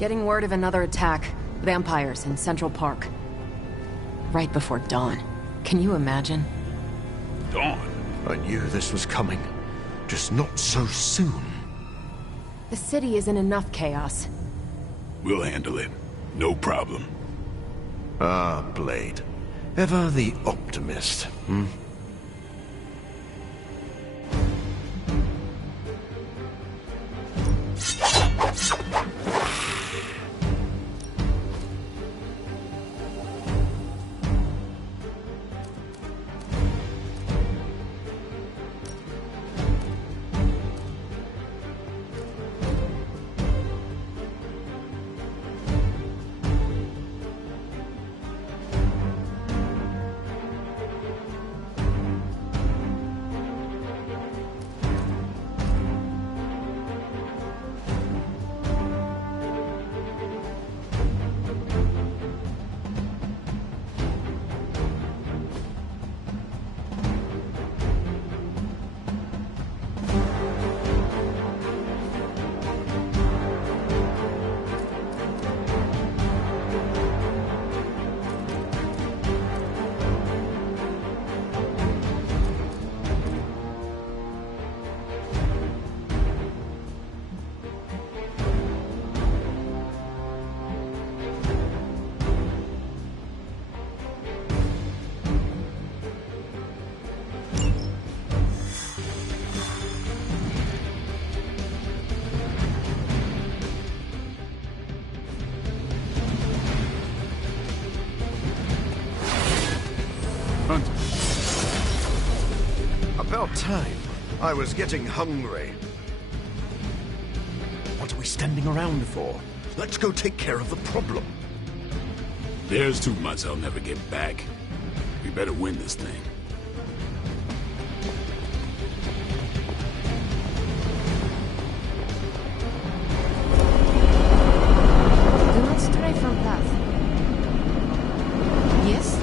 Getting word of another attack. Vampires in Central Park. Right before dawn. Can you imagine? Dawn? I knew this was coming. Just not so soon. The city is in enough chaos. We'll handle it. No problem. Ah, Blade. Ever the optimist, hmm? About time. I was getting hungry. What are we standing around for? Let's go take care of the problem. There's 2 months I'll never get back. We better win this thing. Do not stray from path. Yes?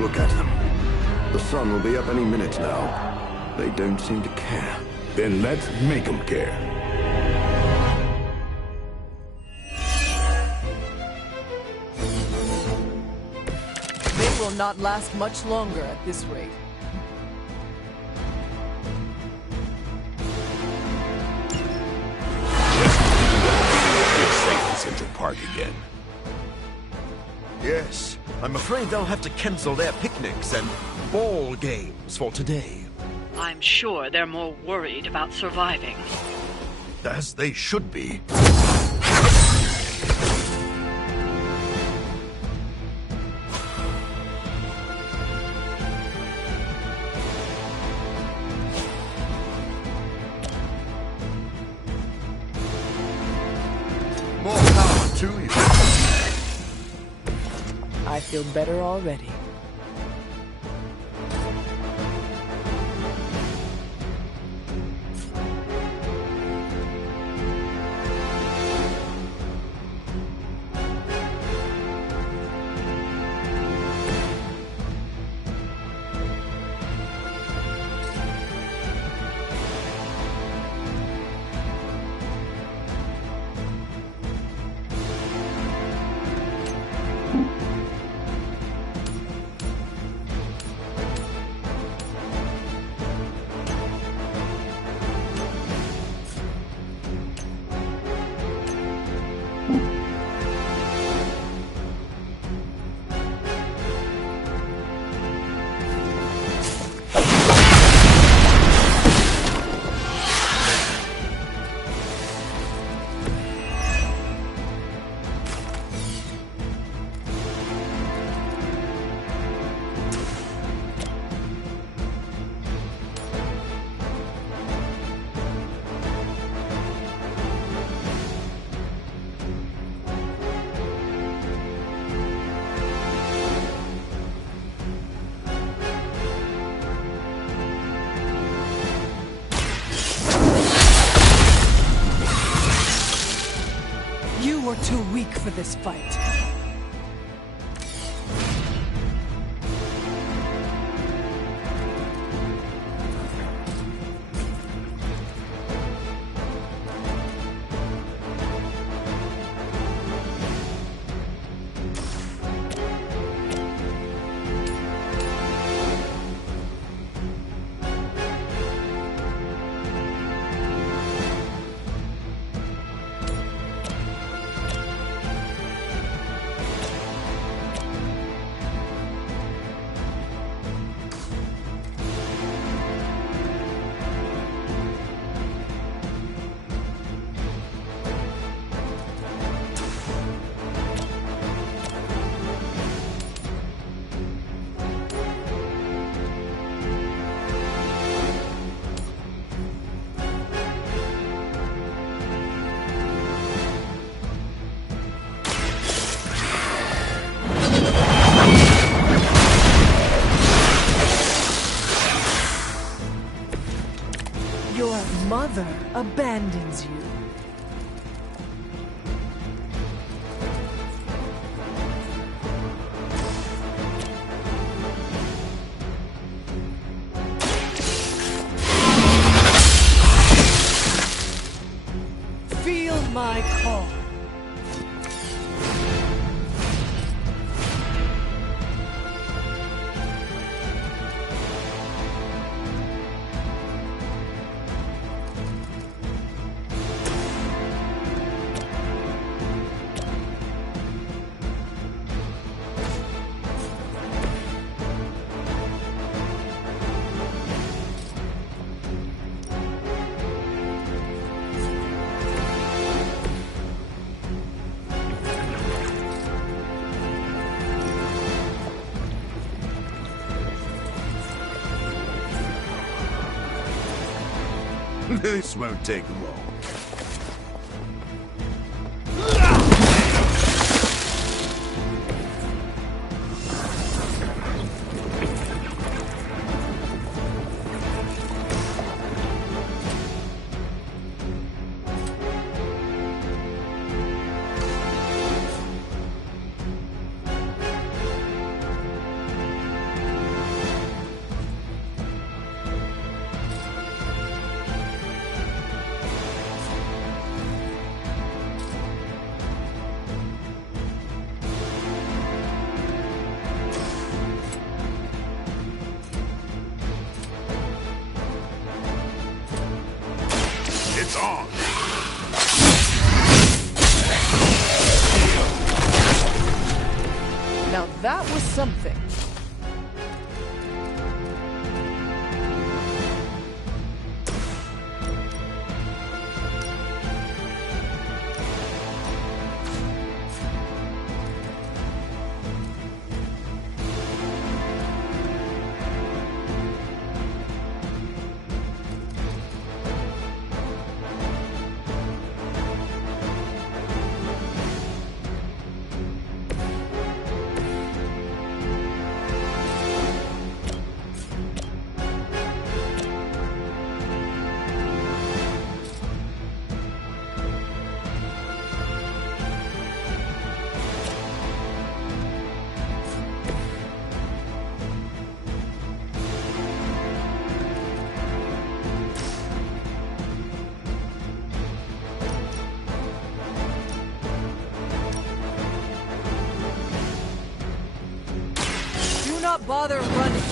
Look at them. The sun will be up any minute now. They don't seem to care. Then let's make them care. They will not last much longer at this rate. It's safe in Central Park again. Yes, I'm afraid they'll have to cancel their picnics and ball games for today. I'm sure they're more worried about surviving. As they should be. More power to you. I feel better already. You're too weak for this fight. Your mother abandons you. Feel my call. This won't take long. It's on! Now that was something. Not bother running.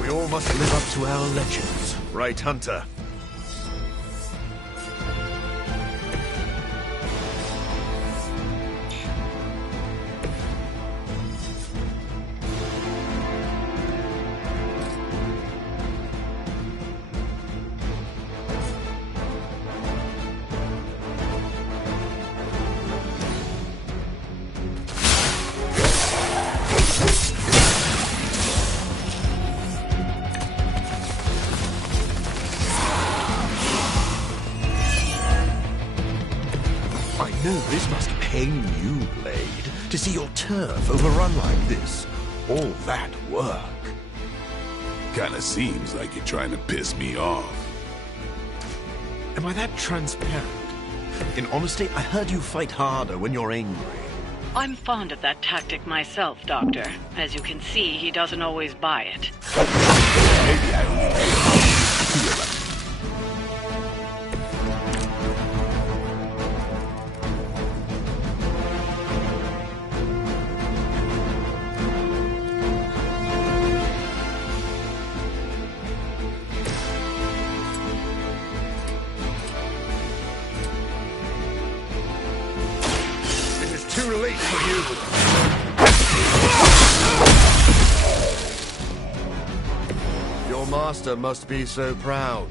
We all must live up to our legends, right, Hunter? I know this must pain you, Blade, to see your turf overrun like this. All that work. Kinda seems like you're trying to piss me off. Am I that transparent? In honesty, I heard you fight harder when you're angry. I'm fond of that tactic myself, Doctor. As you can see, he doesn't always buy it. Maybe I only feel like Too late for you. Your master must be so proud.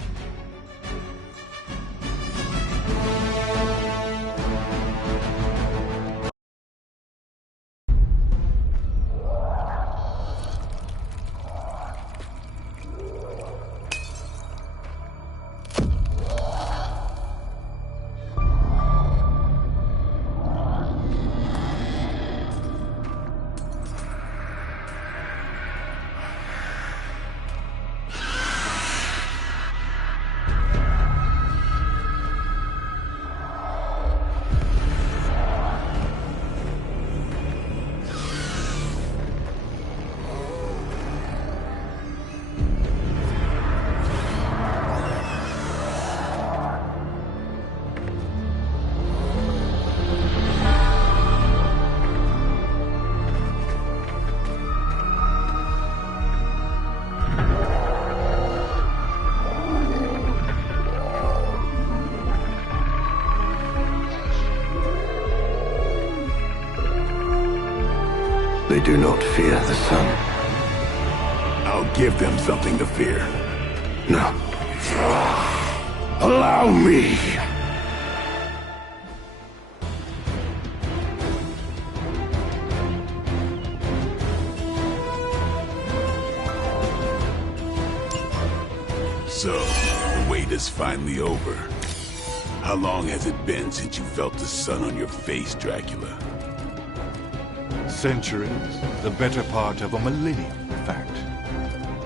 They do not fear the sun. I'll give them something to fear. No. Allow me! So, the wait is finally over. How long has it been since you felt the sun on your face, Dracula? Centuries, the better part of a millennium, in fact.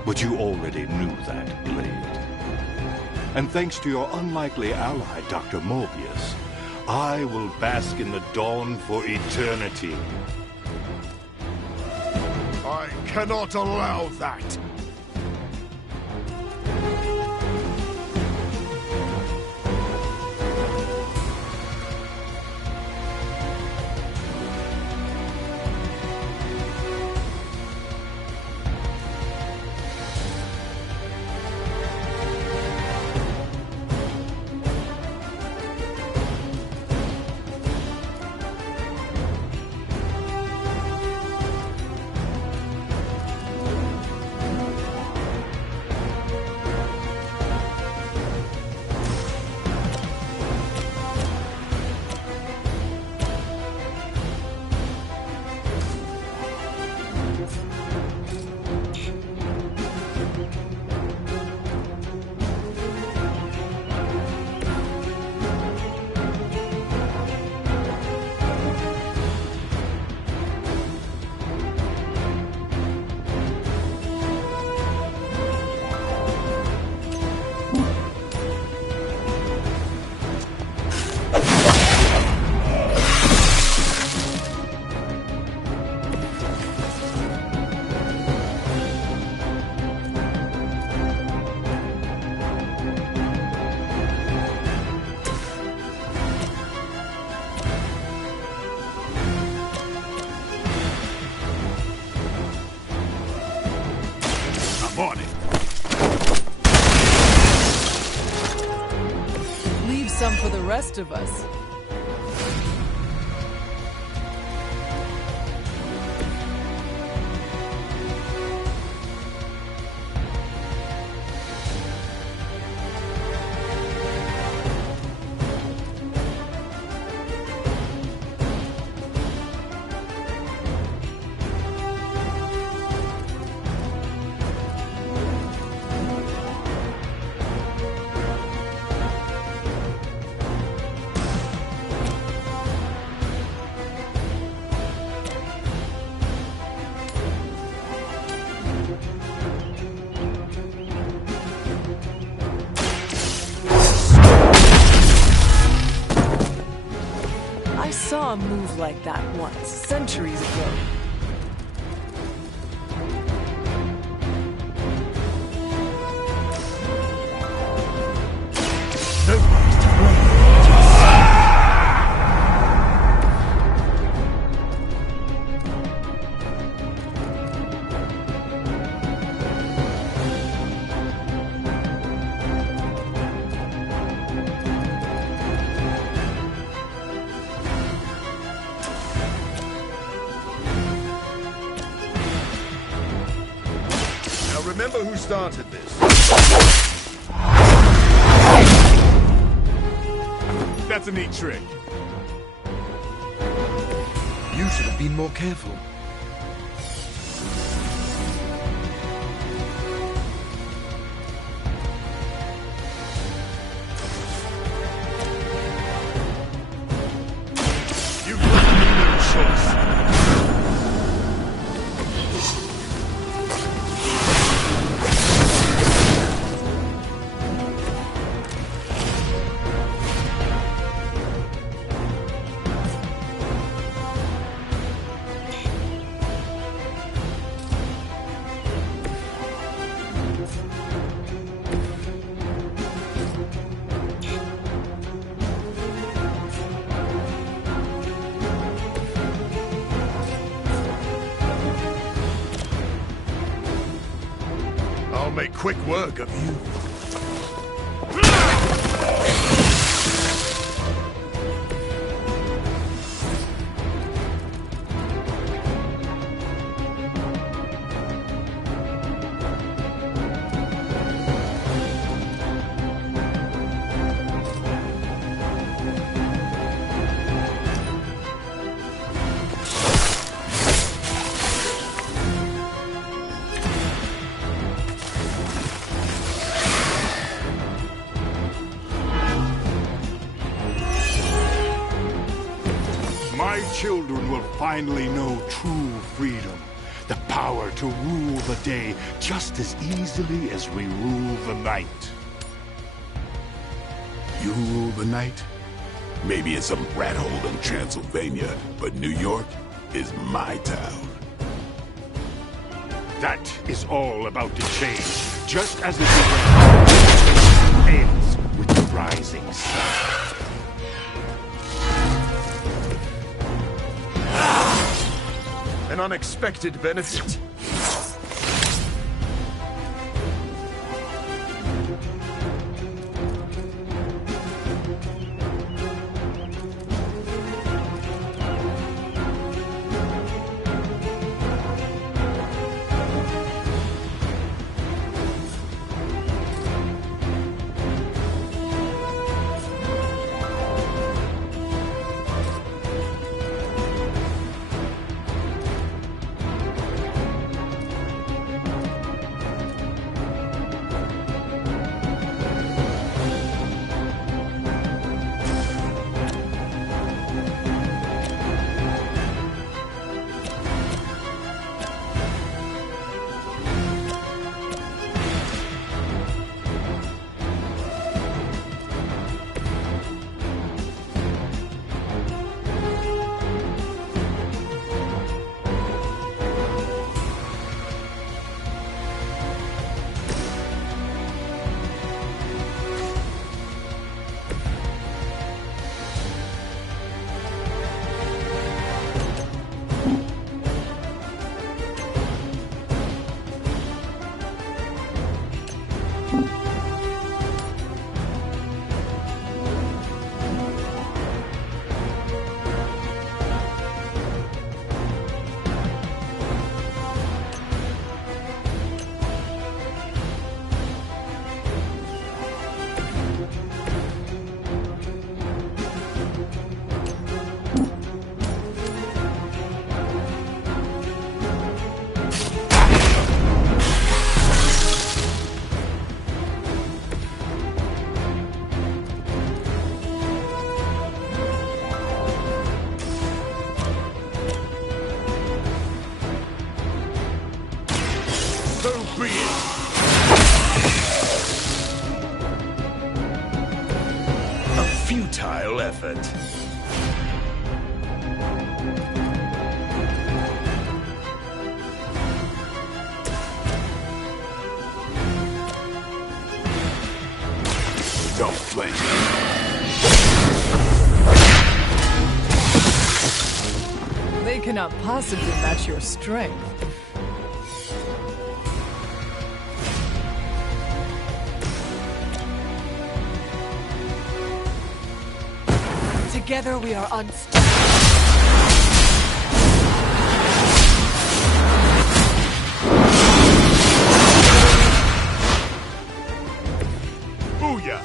But you already knew that, Blade. And thanks to your unlikely ally, Dr. Morbius, I will bask in the dawn for eternity. I cannot allow that. On it. Leave some for the rest of us. saw a move like that once, centuries ago. Remember who started this? That's a neat trick. You should have been more careful. You've left me no choice. I'll make quick work of you. My children will finally know true freedom. The power to rule the day just as easily as we rule the night. You rule the night? Maybe in some rat hole in Transylvania, but New York is my town. That is all about to change, just as it ends with the rising sun. An unexpected benefit. Futile effort. Don't blame me. They cannot possibly match your strength. Together we are unstoppable. Booyah!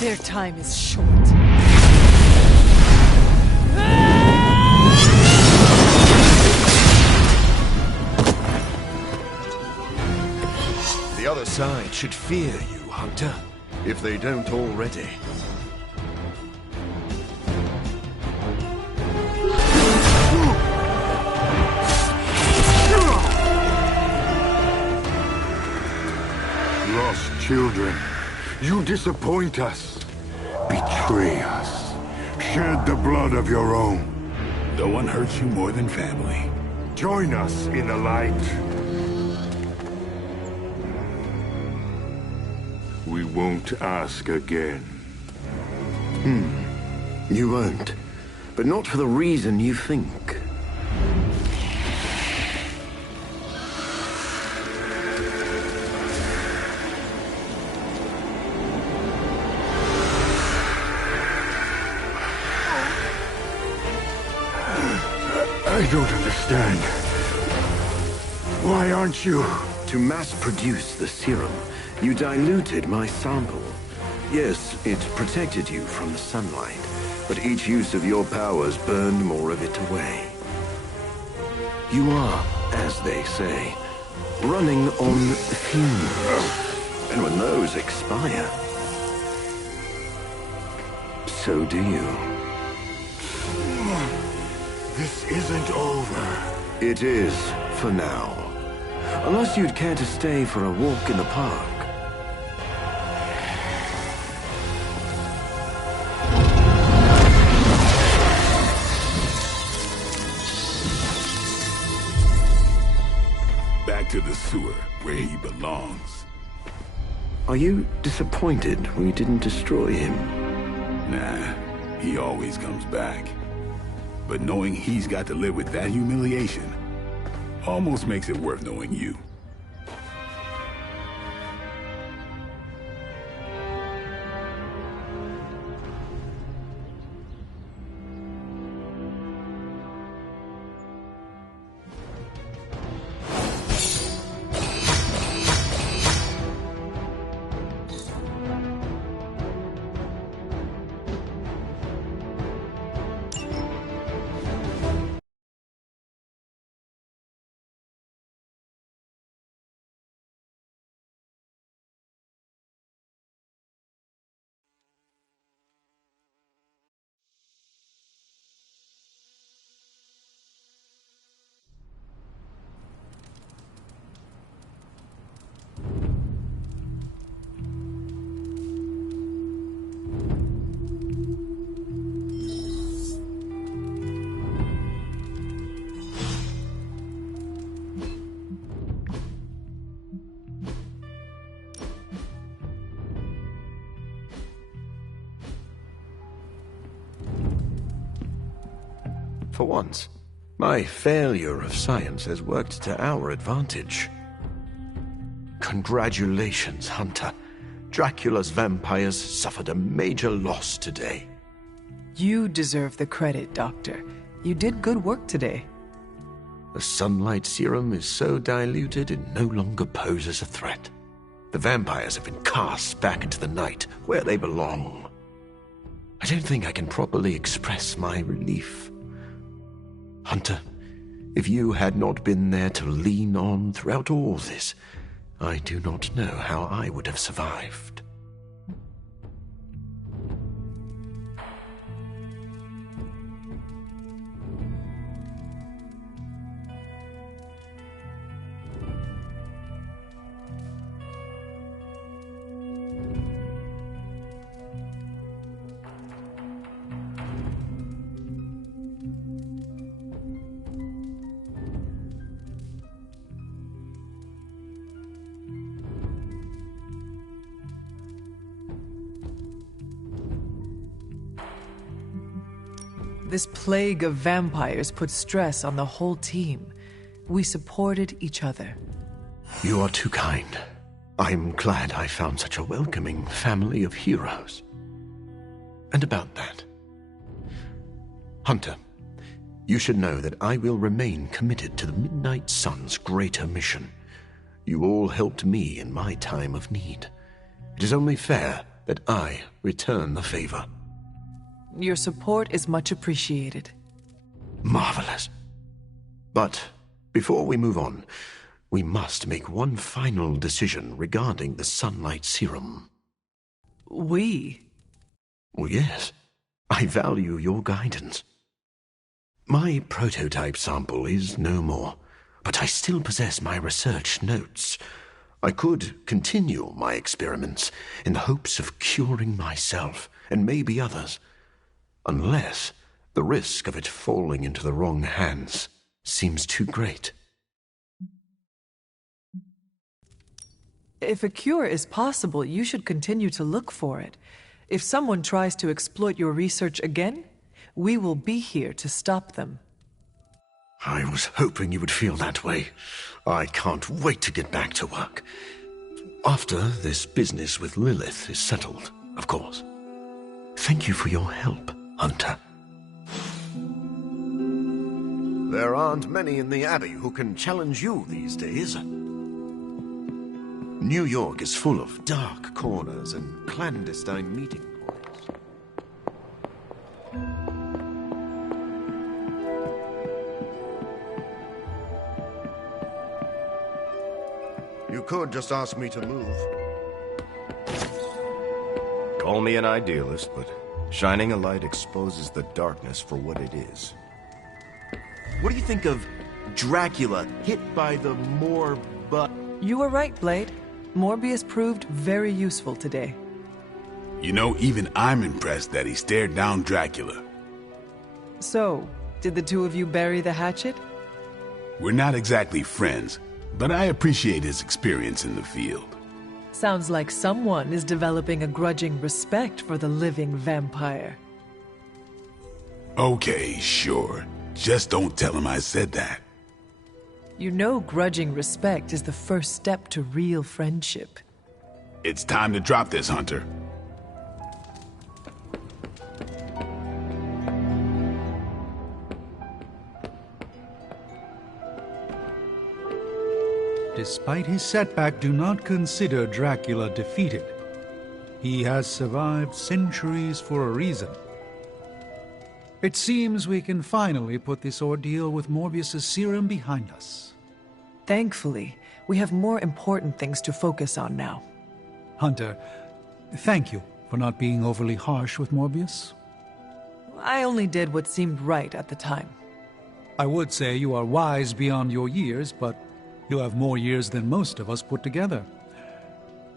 Their time is short. The other side should fear you, Hunter, if they don't already. Lost children, you disappoint us, betray us, shed the blood of your own. No one hurts you more than family. Join us in the light. We won't ask again. You won't. But not for the reason you think. I don't understand. Why aren't you? To mass-produce the serum, you diluted my sample. Yes, it protected you from the sunlight, but each use of your powers burned more of it away. You are, as they say, running on fumes. And when those expire, so do you. This isn't over. It is, for now. Unless you'd care to stay for a walk in the park. Back to the sewer, where he belongs. Are you disappointed we didn't destroy him? Nah, he always comes back. But knowing he's got to live with that humiliation almost makes it worth knowing you. For once, my failure of science has worked to our advantage. Congratulations, Hunter. Dracula's vampires suffered a major loss today. You deserve the credit, Doctor. You did good work today. The sunlight serum is so diluted it no longer poses a threat. The vampires have been cast back into the night, where they belong. I don't think I can properly express my relief. Hunter, if you had not been there to lean on throughout all this, I do not know how I would have survived. This plague of vampires put stress on the whole team. We supported each other. You are too kind. I'm glad I found such a welcoming family of heroes. And about that, Hunter, you should know that I will remain committed to the Midnight Sun's greater mission. You all helped me in my time of need. It is only fair that I return the favor. Your support is much appreciated. Marvelous. But before we move on, we must make one final decision regarding the Sunlight Serum. We? Well, yes. I value your guidance. My prototype sample is no more, but I still possess my research notes. I could continue my experiments in the hopes of curing myself and maybe others. Unless the risk of it falling into the wrong hands seems too great. If a cure is possible, you should continue to look for it. If someone tries to exploit your research again, we will be here to stop them. I was hoping you would feel that way. I can't wait to get back to work. After this business with Lilith is settled, of course. Thank you for your help, Hunter. There aren't many in the Abbey who can challenge you these days. New York is full of dark corners and clandestine meeting points. You could just ask me to move. Call me an idealist, but shining a light exposes the darkness for what it is. What do you think of Dracula hit by the You were right, Blade. Morbius proved very useful today. You know, even I'm impressed that he stared down Dracula. So, did the two of you bury the hatchet? We're not exactly friends, but I appreciate his experience in the field. Sounds like someone is developing a grudging respect for the living vampire. Okay, sure. Just don't tell him I said that. You know grudging respect is the first step to real friendship. It's time to drop this, Hunter. Despite his setback, do not consider Dracula defeated. He has survived centuries for a reason. It seems we can finally put this ordeal with Morbius's serum behind us. Thankfully, we have more important things to focus on now. Hunter, thank you for not being overly harsh with Morbius. I only did what seemed right at the time. I would say you are wise beyond your years, but you have more years than most of us put together.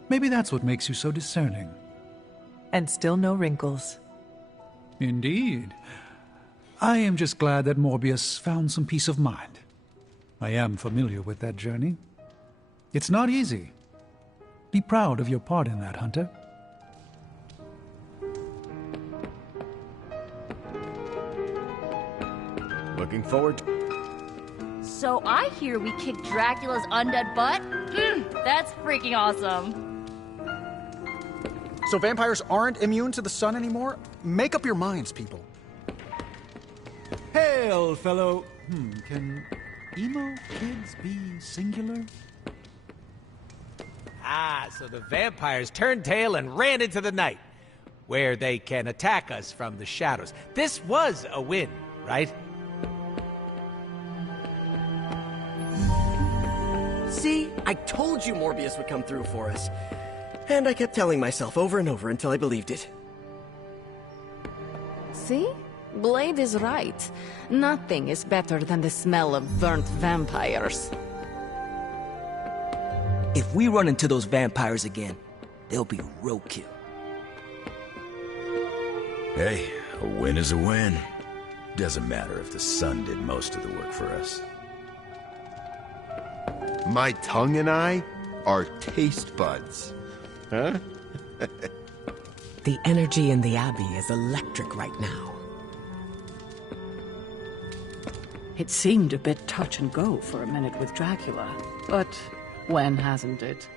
Maybe that's what makes you so discerning. And still no wrinkles. Indeed. I am just glad that Morbius found some peace of mind. I am familiar with that journey. It's not easy. Be proud of your part in that, Hunter. Looking forward to... So I hear we kicked Dracula's undead butt? That's freaking awesome. So vampires aren't immune to the sun anymore? Make up your minds, people. Hail, fellow... Can emo kids be singular? So the vampires turned tail and ran into the night, where they can attack us from the shadows. This was a win, right? See? I told you Morbius would come through for us. And I kept telling myself over and over until I believed it. See? Blade is right. Nothing is better than the smell of burnt vampires. If we run into those vampires again, they'll be roadkill. Hey, a win is a win. Doesn't matter if the sun did most of the work for us. My tongue and I are taste buds. Huh? The energy in the Abbey is electric right now. It seemed a bit touch and go for a minute with Dracula, but when hasn't it?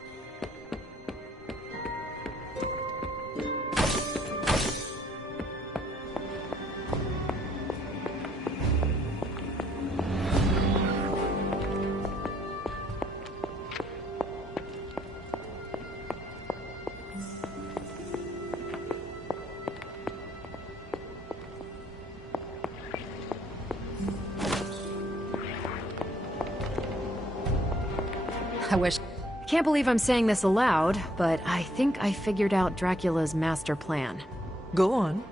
I can't believe I'm saying this aloud, but I think I figured out Dracula's master plan. Go on.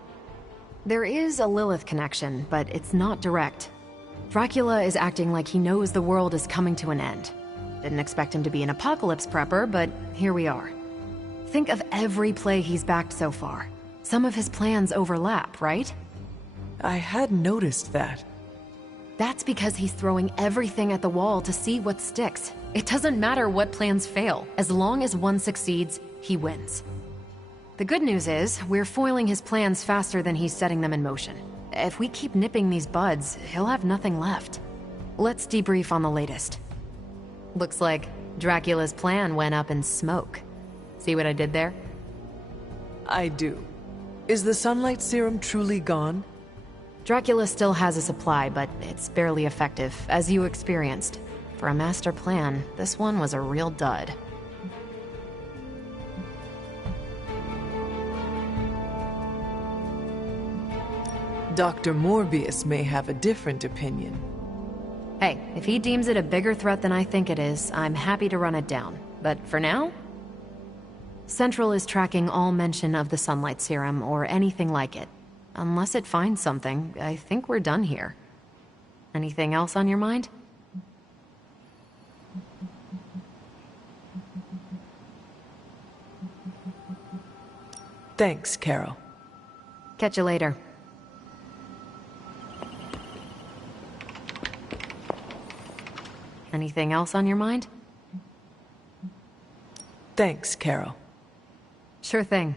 There is a Lilith connection, but it's not direct. Dracula is acting like he knows the world is coming to an end. Didn't expect him to be an apocalypse prepper, but here we are. Think of every play he's backed so far. Some of his plans overlap, right? I had noticed that. That's because he's throwing everything at the wall to see what sticks. It doesn't matter what plans fail. As long as one succeeds, he wins. The good news is, we're foiling his plans faster than he's setting them in motion. If we keep nipping these buds, he'll have nothing left. Let's debrief on the latest. Looks like Dracula's plan went up in smoke. See what I did there? I do. Is the sunlight serum truly gone? Dracula still has a supply, but it's barely effective, as you experienced. For a master plan, this one was a real dud. Dr. Morbius may have a different opinion. Hey, if he deems it a bigger threat than I think it is, I'm happy to run it down. But for now, Central is tracking all mention of the sunlight serum or anything like it. Unless it finds something, I think we're done here. Anything else on your mind? Thanks, Carol. Catch you later. Anything else on your mind? Thanks, Carol. Sure thing.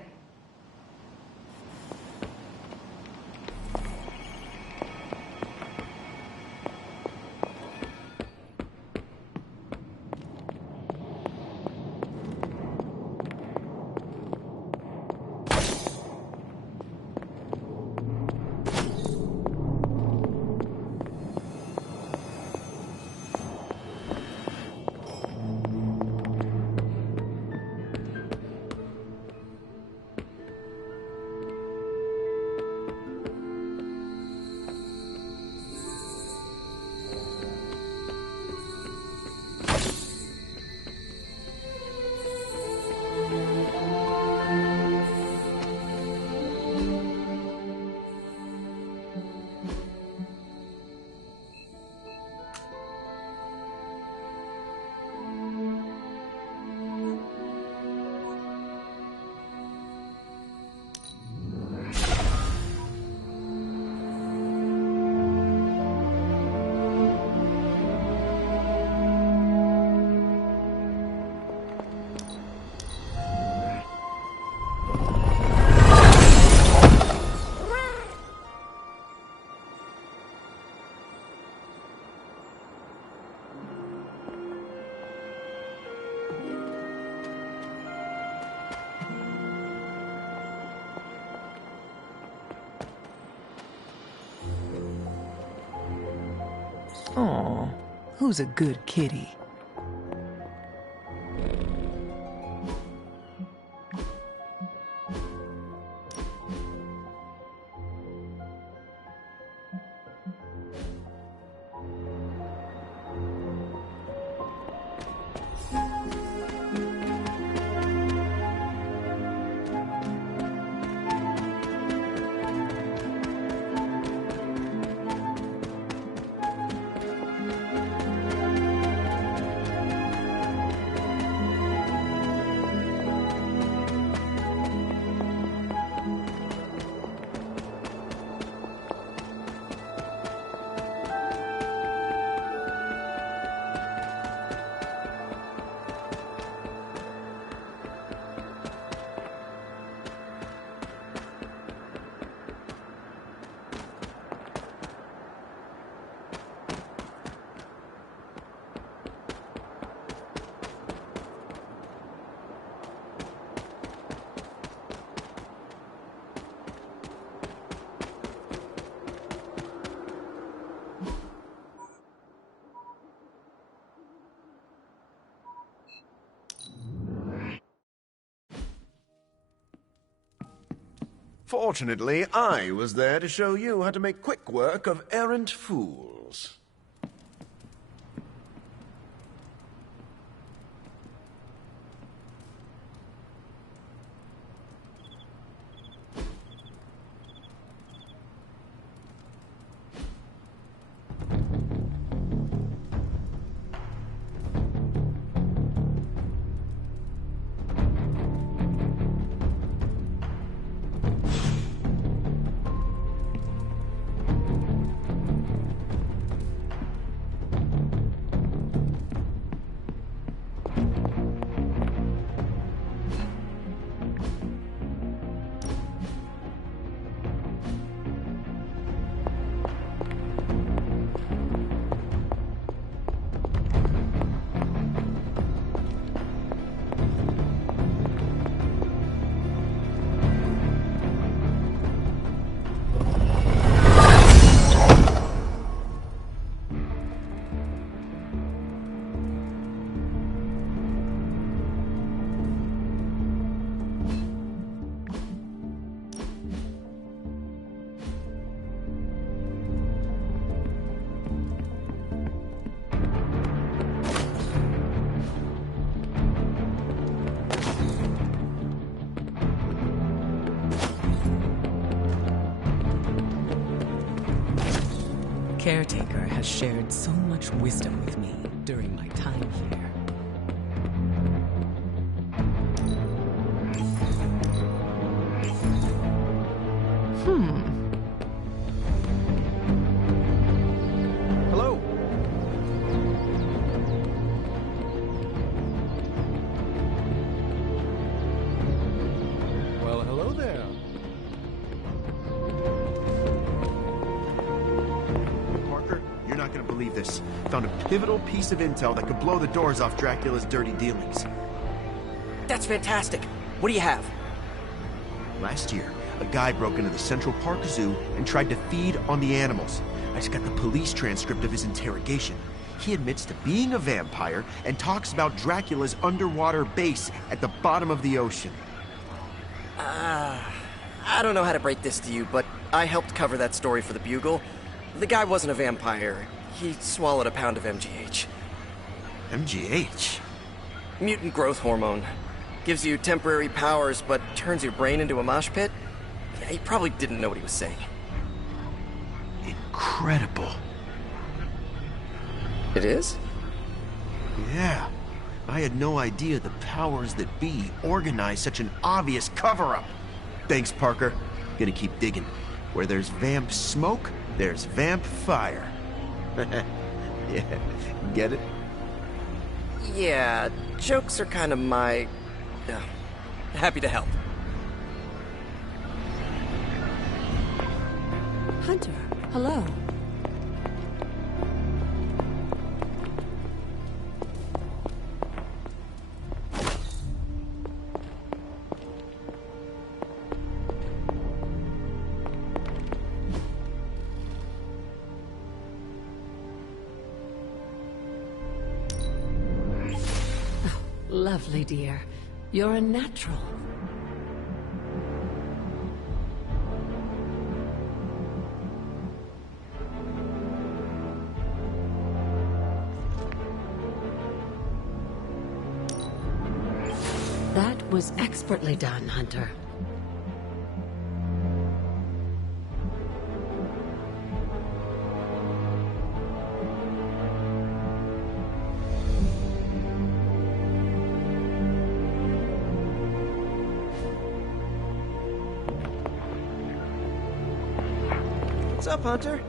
Aw, who's a good kitty? Fortunately, I was there to show you how to make quick work of errant fools. Caretaker has shared so much wisdom with me during my time here. Hello. Well, hello there. Parker, you're not gonna believe this. Found a pivotal piece of intel that could blow the doors off Dracula's dirty dealings. That's fantastic. What do you have? Last year, a guy broke into the Central Park Zoo and tried to feed on the animals. I just got the police transcript of his interrogation. He admits to being a vampire and talks about Dracula's underwater base at the bottom of the ocean. I don't know how to break this to you, but I helped cover that story for the Bugle. The guy wasn't a vampire. He swallowed a pound of MGH. MGH? Mutant growth hormone. Gives you temporary powers, but turns your brain into a mosh pit. Yeah, he probably didn't know what he was saying. Incredible. It is? Yeah. I had no idea the powers that be organized such an obvious cover-up. Thanks, Parker. Gonna keep digging. Where there's vamp smoke, there's vamp fire. Yeah, get it? Yeah, jokes are kind of my... happy to help. Hunter, hello. Lovely, dear. You're a natural. That was expertly done, Hunter. What's up, Hunter?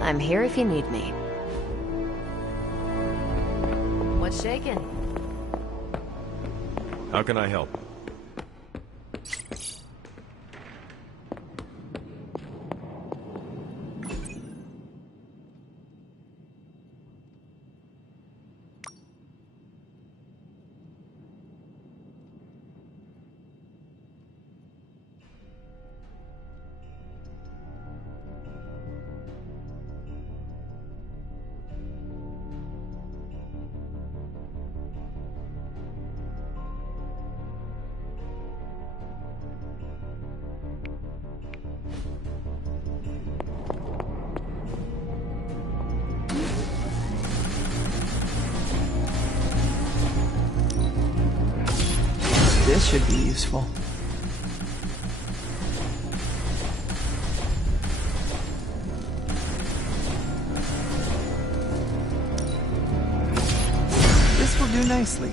I'm here if you need me. What's shaking? How can I help? This should be useful. This will do nicely.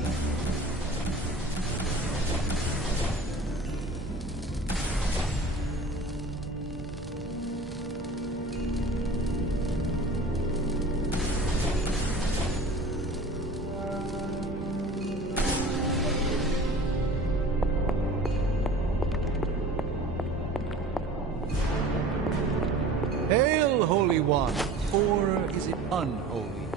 Hail, Holy One! Or is it unholy?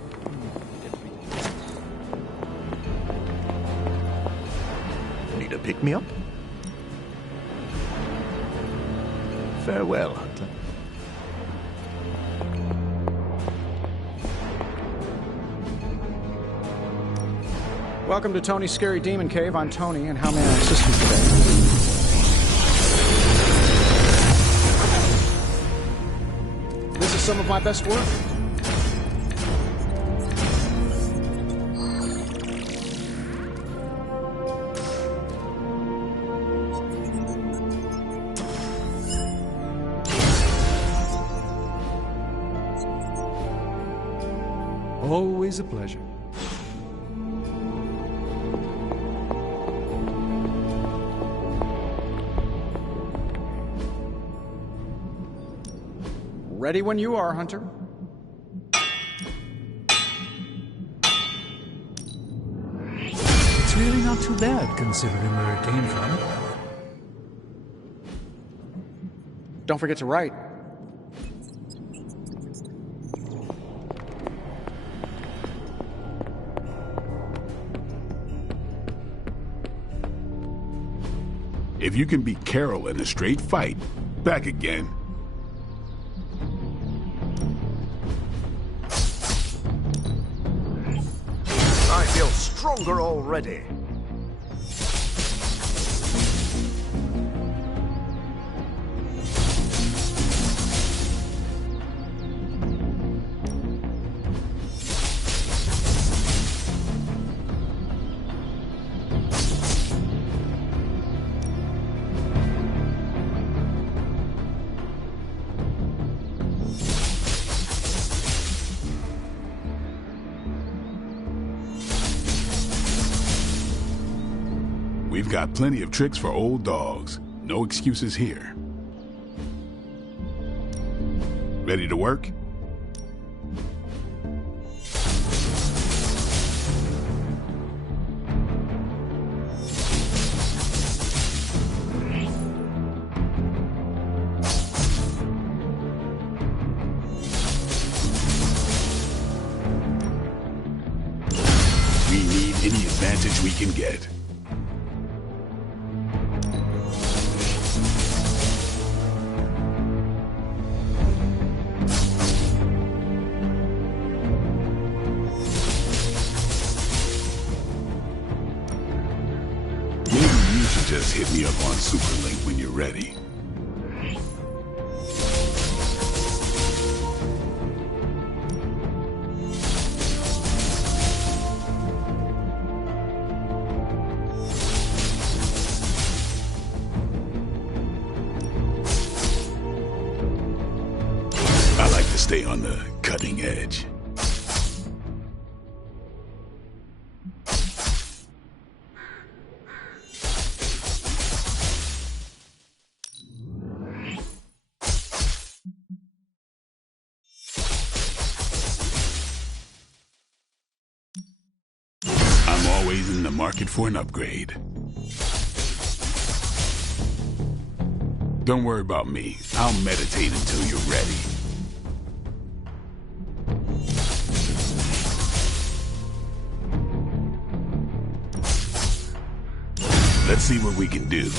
Need a pick-me-up? Farewell, Hunter. Welcome to Tony's Scary Demon Cave. I'm Tony, and how may I assist you today? This is some of my best work. Always a pleasure. Ready when you are, Hunter. It's really not too bad, considering where it came from. Don't forget to write. If you can beat Carol in a straight fight, back again. I feel stronger already. We've got plenty of tricks for old dogs. No excuses here. Ready to work? We need any advantage we can get. Just hit me up on Superlink when you're ready. I like to stay on the cutting edge. Always in the market for an upgrade. Don't worry about me. I'll meditate until you're ready. Let's see what we can do.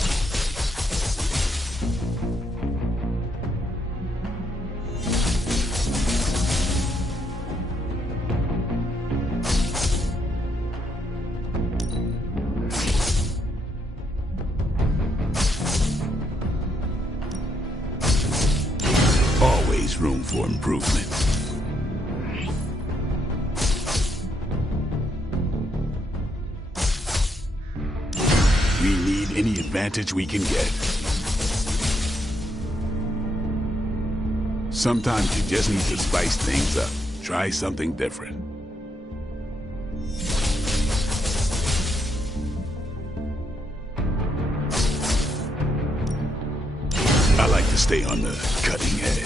Room for improvement. We need take any advantage we can get. Sometimes you just need to spice things up. Try something different. I like to stay on the cutting edge.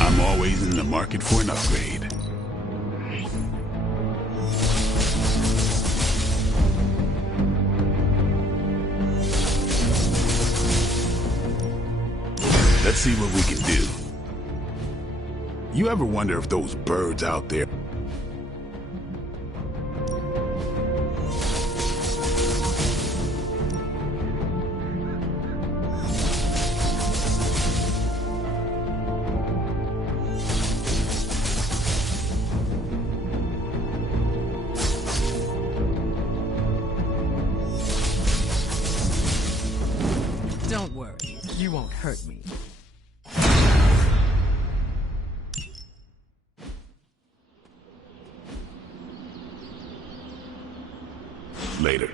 I'm always in the market for an upgrade. Let's see what we can do. You ever wonder if those birds out there... Don't worry, you won't hurt me. Later.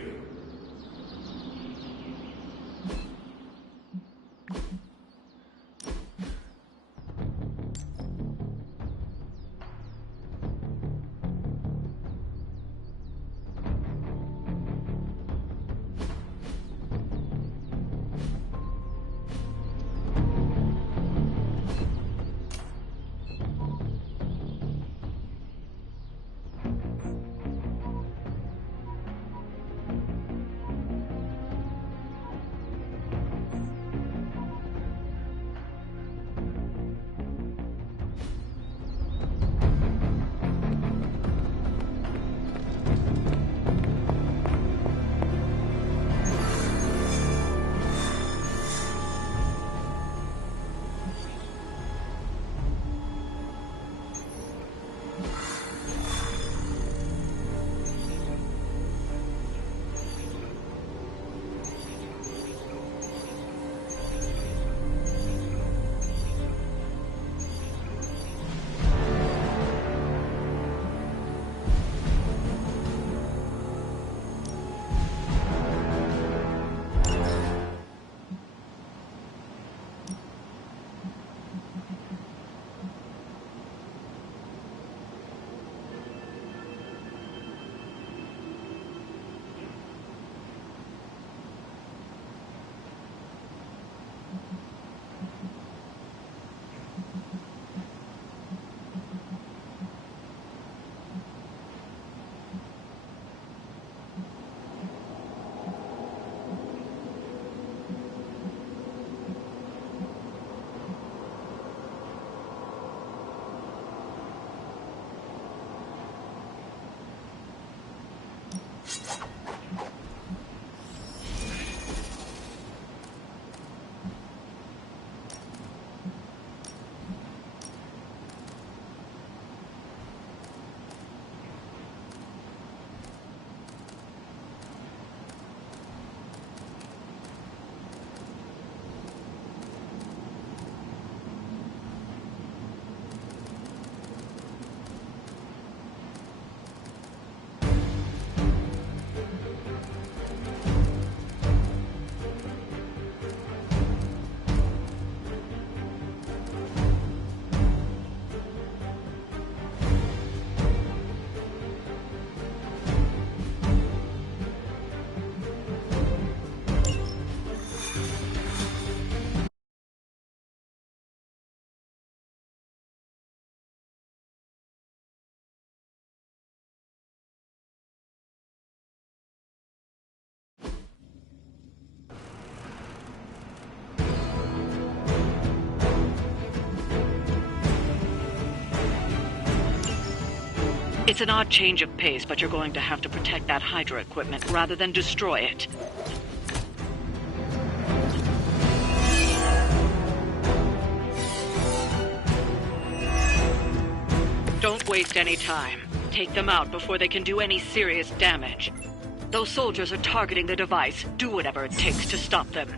It's an odd change of pace, but you're going to have to protect that Hydra equipment rather than destroy it. Don't waste any time. Take them out before they can do any serious damage. Those soldiers are targeting the device. Do whatever it takes to stop them.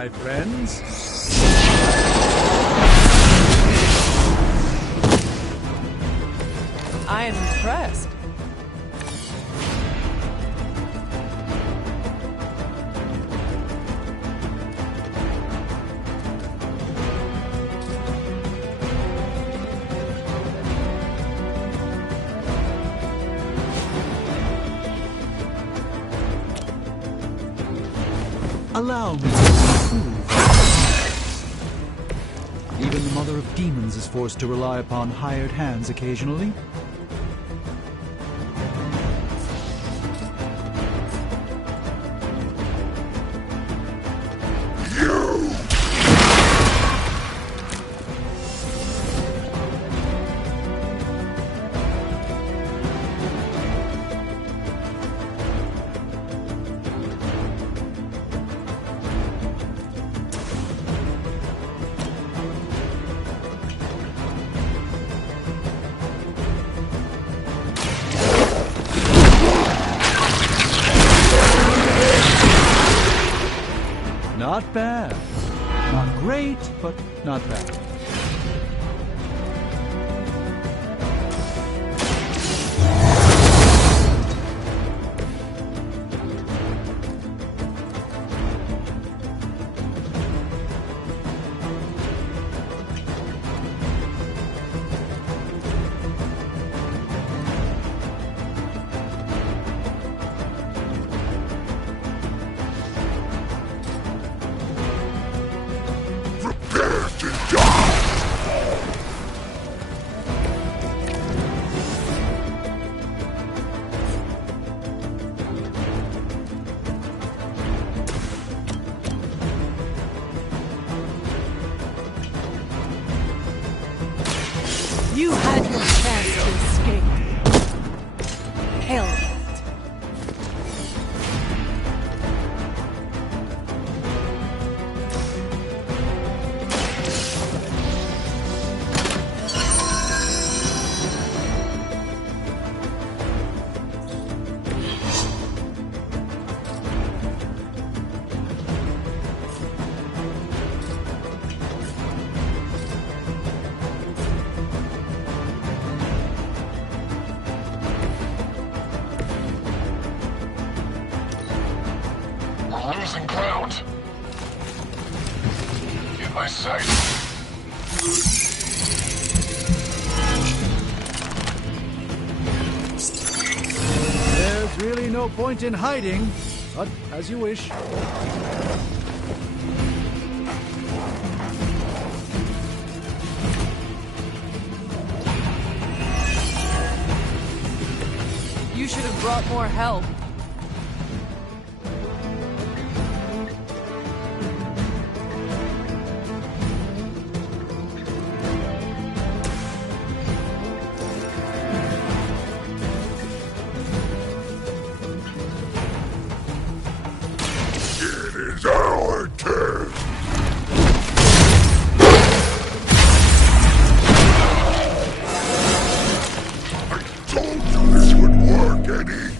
my friends. I am impressed. Allow me to improve. Even the Mother of Demons is forced to rely upon hired hands occasionally. Not bad. Not great, but not bad. You had your chance to escape. Hell with it. Losing ground. In my sight. There's really no point in hiding, but as you wish. You should have brought more help. It's our turn. I told you this would work, Eddie.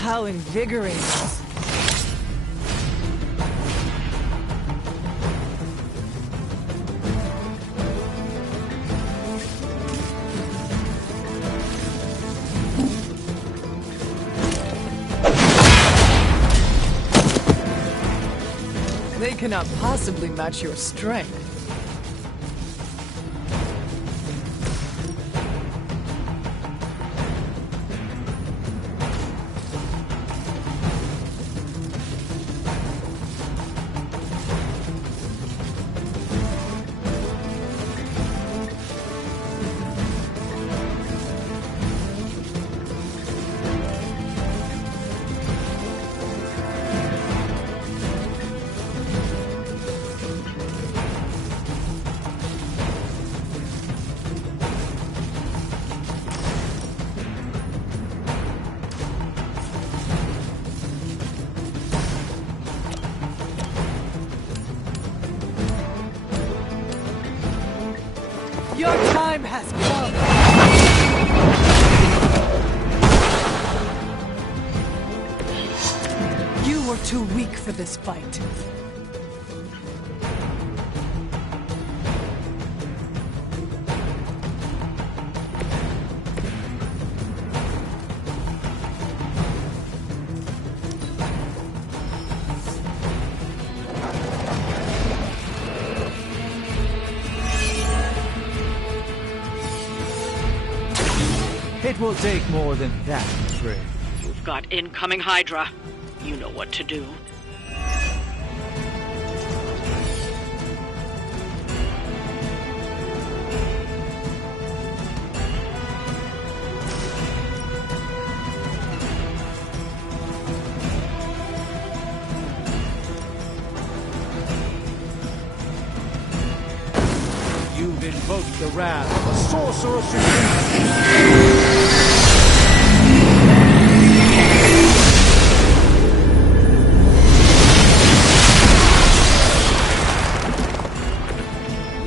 How invigorating. They cannot possibly match your strength. has come! You were too weak for this fight. It will take more than that, I'm afraid. You've got incoming Hydra. You know what to do. You've invoked the wrath of a sorcerer supreme.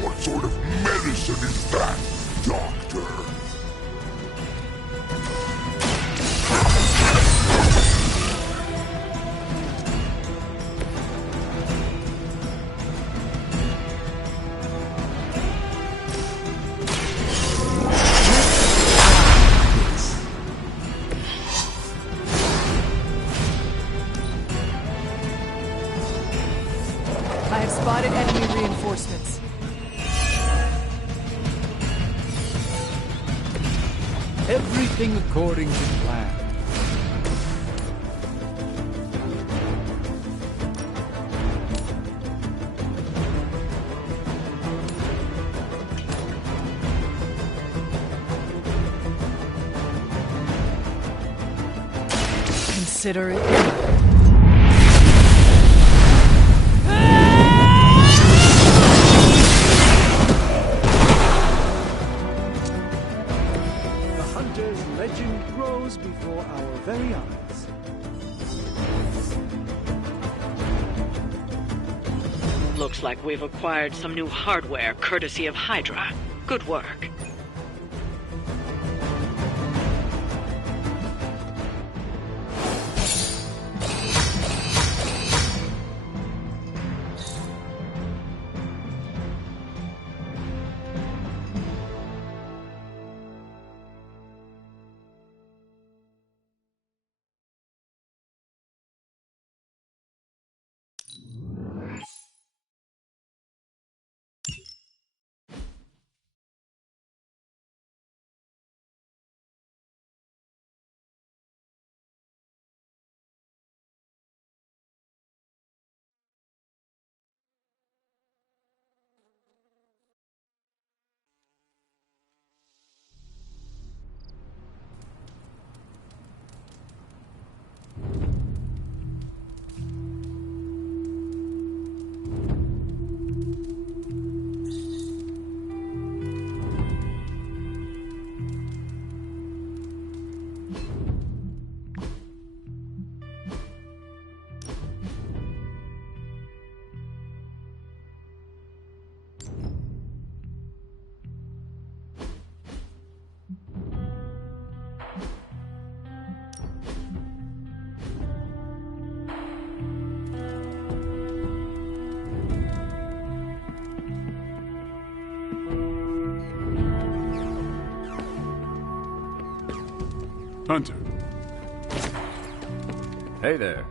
What sort of medicine is that, Doctor? I have spotted enemy reinforcements. Everything according to plan. Consider it. The Hunter's legend grows before our very eyes. Looks like we've acquired some new hardware courtesy of Hydra. Good work. Hunter. Hey there.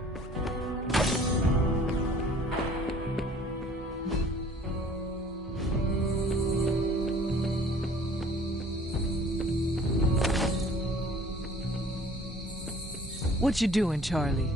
What you doing, Charlie?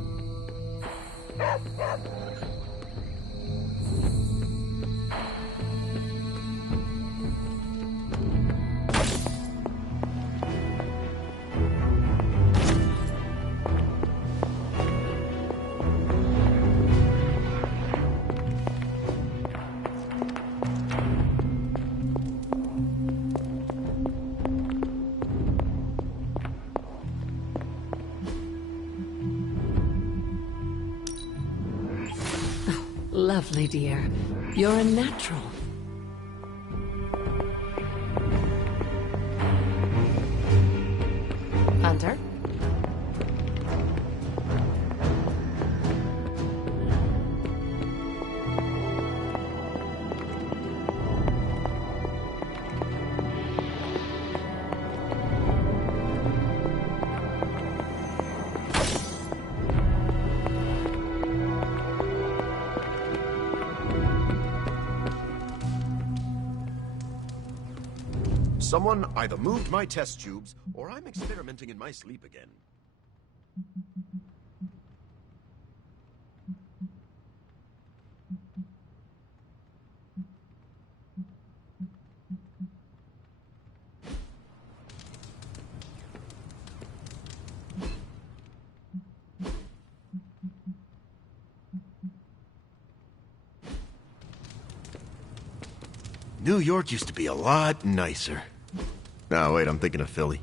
Lovely, dear. You're a natural. Someone either moved my test tubes, or I'm experimenting in my sleep again. New York used to be a lot nicer. No, wait, I'm thinking of Philly.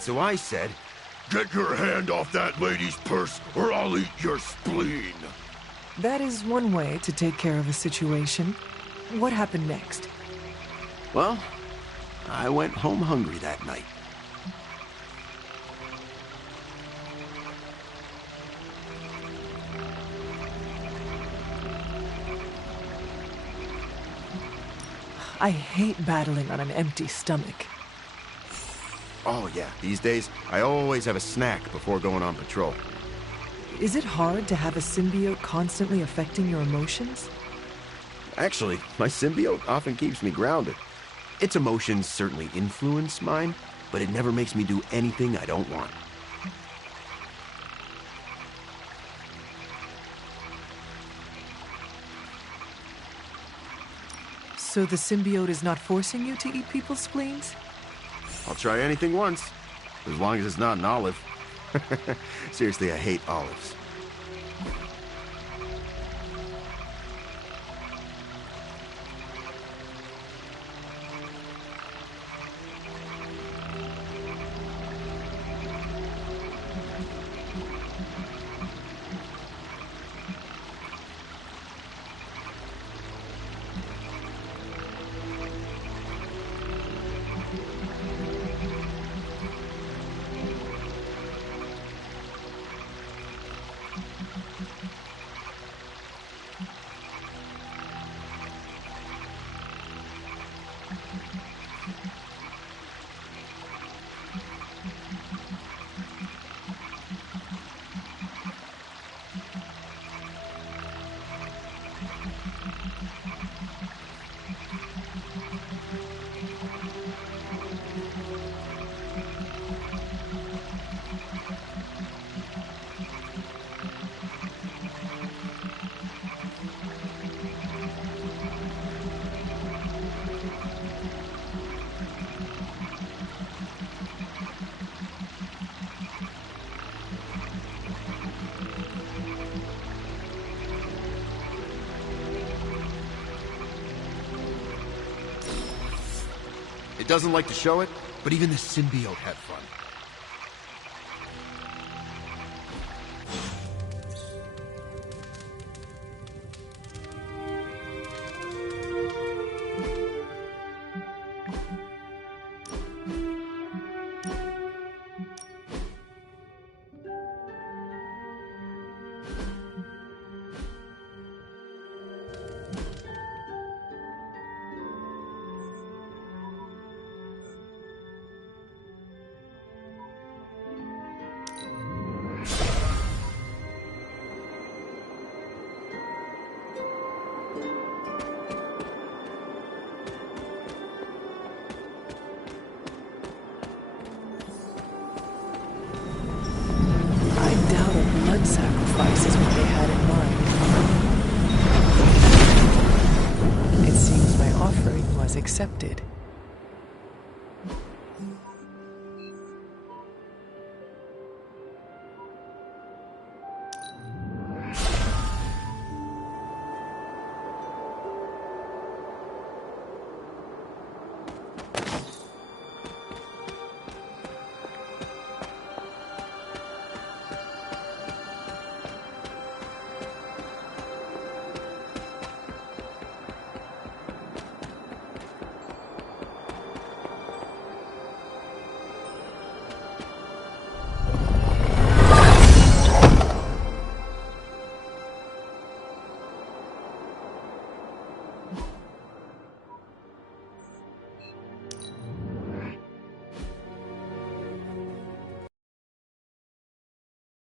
So I said, "Get your hand off that lady's purse, or I'll eat your spleen." That is one way to take care of a situation. What happened next? Well, I went home hungry that night. I hate battling on an empty stomach. Oh yeah, these days, I always have a snack before going on patrol. Is it hard to have a symbiote constantly affecting your emotions? Actually, my symbiote often keeps me grounded. Its emotions certainly influence mine, but it never makes me do anything I don't want. So the symbiote is not forcing you to eat people's spleens? I'll try anything once, as long as it's not an olive. Seriously, I hate olives. It doesn't like to show it, but even the symbiote had fun.